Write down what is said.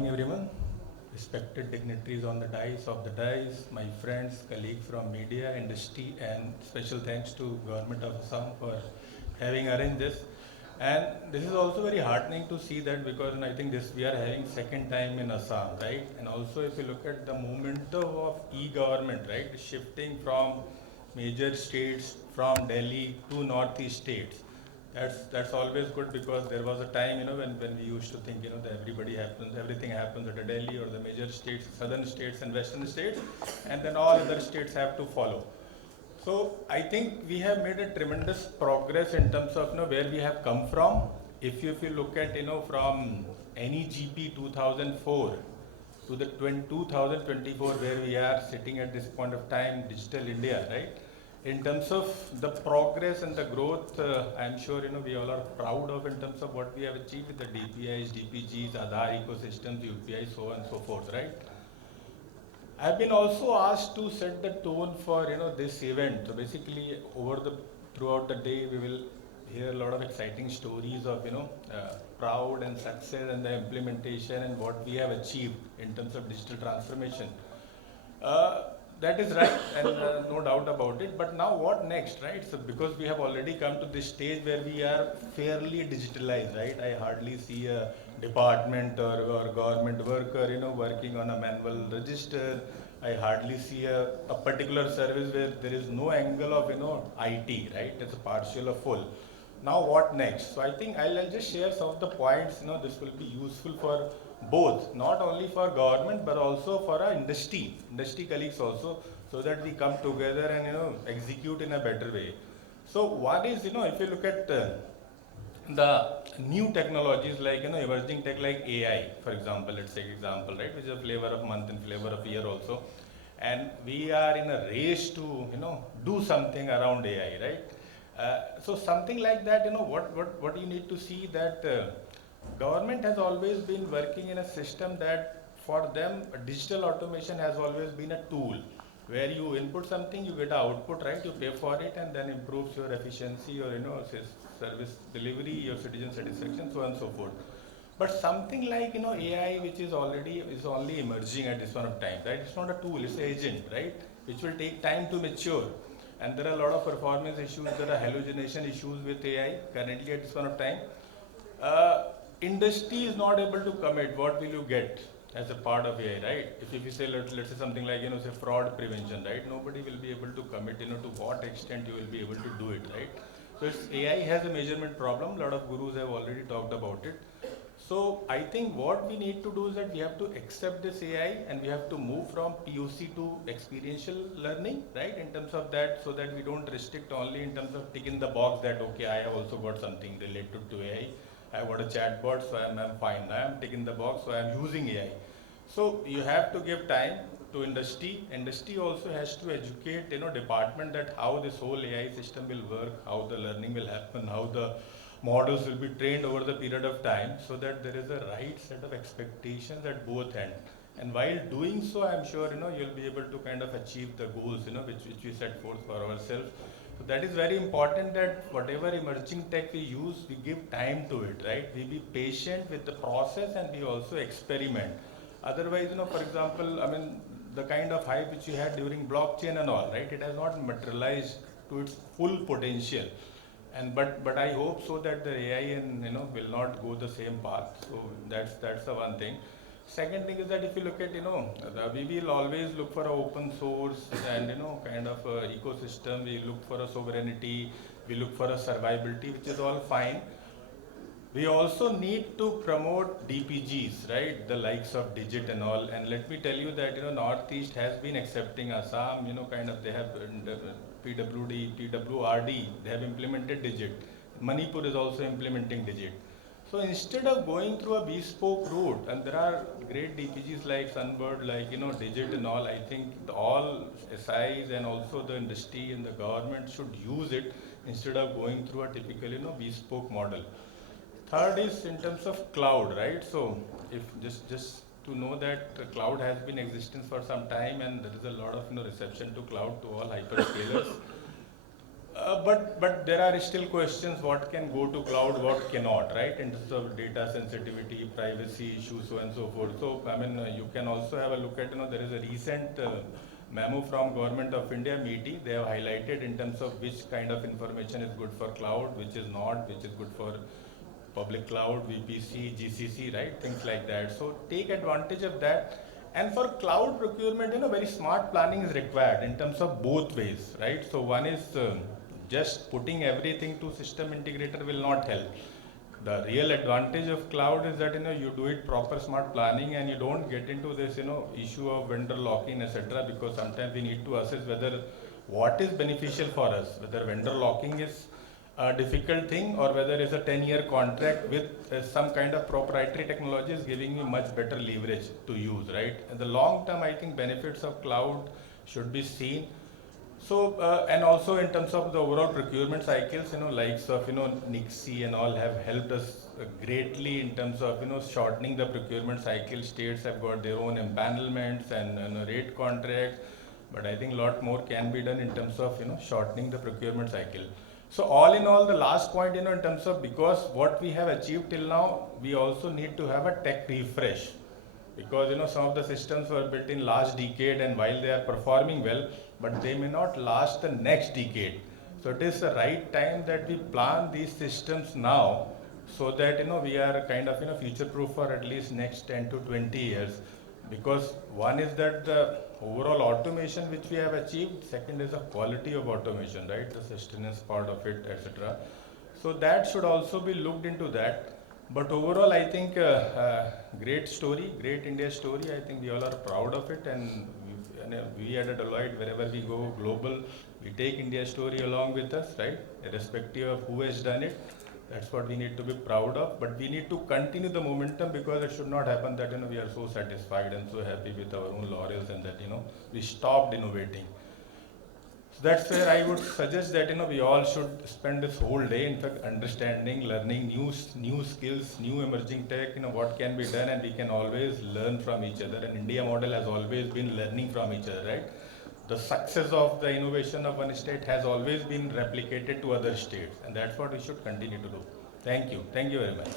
morning, everyone. Respected dignitaries on the dais, my friends, colleagues from media, industry, and special thanks to Government of Assam for having arranged this. And this is also very heartening to see that, because I think this we are having second time in Assam, right? And also if you look at the momentum of e-government, right, shifting from major states from Delhi to northeast states. That's always good, because there was a time, when we used to think, that everything happens at a Delhi or the major states, southern states and western states, and then all other states have to follow. So I think we have made a tremendous progress in terms of where we have come from. If you look at from NEGP 2004 to the 2024, where we are sitting at this point of time, Digital India, right? In terms of the progress and the growth, I'm sure we all are proud of in terms of what we have achieved with the DPIs, DPGs, Aadhaar ecosystems, UPI, so on and so forth, right? I've been also asked to set the tone for this event. So basically, throughout the day, we will hear a lot of exciting stories of proud and success and the implementation and what we have achieved in terms of digital transformation. That is right, and no doubt about it. But now what next, right? So because we have already come to this stage where we are fairly digitalized, right? I hardly see a department or government worker, working on a manual register. I hardly see a particular service where there is no angle of, IT, right? It's a partial or full. Now what next? So I think I'll just share some of the points, this will be useful for both, not only for government, but also for our industry colleagues also, so that we come together and, execute in a better way. So one is, if you look at the new technologies like, emerging tech like AI, for example, let's take example, right, which is a flavor of month and flavor of year also. And we are in a race to, do something around AI, right? So something like that, what you need to see that government has always been working in a system that for them digital automation has always been a tool where you input something, you get an output, right? You pay for it and then improves your efficiency or service delivery, your citizen satisfaction, so on and so forth. But something like AI, which is only emerging at this point of time, right? It's not a tool, it's an agent, right? Which will take time to mature. And there are a lot of performance issues, there are hallucination issues with AI currently at this point of time. Industry is not able to commit what will you get as a part of AI, right? If you say, let's say something like, say fraud prevention, right? Nobody will be able to commit, to what extent you will be able to do it, right? So AI has a measurement problem. A lot of gurus have already talked about it. So I think what we need to do is that we have to accept this AI and we have to move from POC to experiential learning, right? In terms of that, so that we don't restrict only in terms of ticking the box that, okay, I have also got something related to AI. I got a chatbot, so I'm fine. I'm ticking the box, so I'm using AI. So you have to give time to industry. Industry also has to educate, department that how this whole AI system will work, how the learning will happen, how the models will be trained over the period of time, so that there is a right set of expectations at both ends. And while doing so, I'm sure, you'll be able to kind of achieve the goals, which we set forth for ourselves. So that is very important, that whatever emerging tech we use, we give time to it, right? We be patient with the process and we also experiment. Otherwise, for example, the kind of hype which you had during blockchain and all, right? It has not materialized to its full potential. And but I hope so that the AI and will not go the same path. So that's the one thing. Second thing is that if you look at we will always look for an open source and kind of a ecosystem. We look for a sovereignty. We look for a survivability, which is all fine. We also need to promote DPGs, right? The likes of Digit and all. And let me tell you that Northeast has been accepting Assam. Kind of they have PWD, PWRD. They have implemented Digit. Manipur is also implementing Digit. So instead of going through a bespoke route, and there are great DPGs like Sunbird, like Digit and all, I think all SIs and also the industry and the government should use it instead of going through a typical bespoke model. Third is in terms of cloud, right? So if just to know that cloud has been in existence for some time and there is a lot of reception to cloud to all hyperscalers. But there are still questions what can go to cloud, what cannot, right? In terms of data sensitivity, privacy issues, so and so forth. So I mean, you can also have a look at, there is a recent memo from Government of India meeting. They have highlighted in terms of which kind of information is good for cloud, which is not, which is good for public cloud, VPC, GCC, right? Things like that. So take advantage of that. And for cloud procurement, very smart planning is required in terms of both ways, right? So one is just putting everything to system integrator will not help. The real advantage of cloud is that you do it proper smart planning and you don't get into this issue of vendor lock-in, etc. Because sometimes we need to assess whether what is beneficial for us, whether vendor locking is a difficult thing or whether it's a 10-year contract with some kind of proprietary technology is giving me much better leverage to use, right? In the long term, I think benefits of cloud should be seen. So, and also in terms of the overall procurement cycles, likes of, 𝐃𝐢𝐠𝐢𝐭𝐚𝐥 and all have helped us greatly in terms of, shortening the procurement cycle. States have got their own empanelments and rate contracts, but I think a lot more can be done in terms of, shortening the procurement cycle. So all in all, the last point, in terms of, because what we have achieved till now, we also need to have a tech refresh. Because some of the systems were built in last decade, and while they are performing well, but they may not last the next decade. So it is the right time that we plan these systems now, so that we are kind of future proof for at least next 10 to 20 years. Because one is that the overall automation which we have achieved, second is the quality of automation, right? The sustenance part of it, etc. So that should also be looked into that. But overall, I think great story, great India story. I think we all are proud of it, and we at Deloitte, wherever we go global, we take India story along with us, right? Irrespective of who has done it, that's what we need to be proud of. But we need to continue the momentum, because it should not happen that we are so satisfied and so happy with our own laurels and that we stopped innovating. That's where I would suggest that we all should spend this whole day, in fact, understanding, learning new skills, new emerging tech, what can be done, and we can always learn from each other. And India model has always been learning from each other, right? The success of the innovation of one state has always been replicated to other states, and that's what we should continue to do. Thank you very much.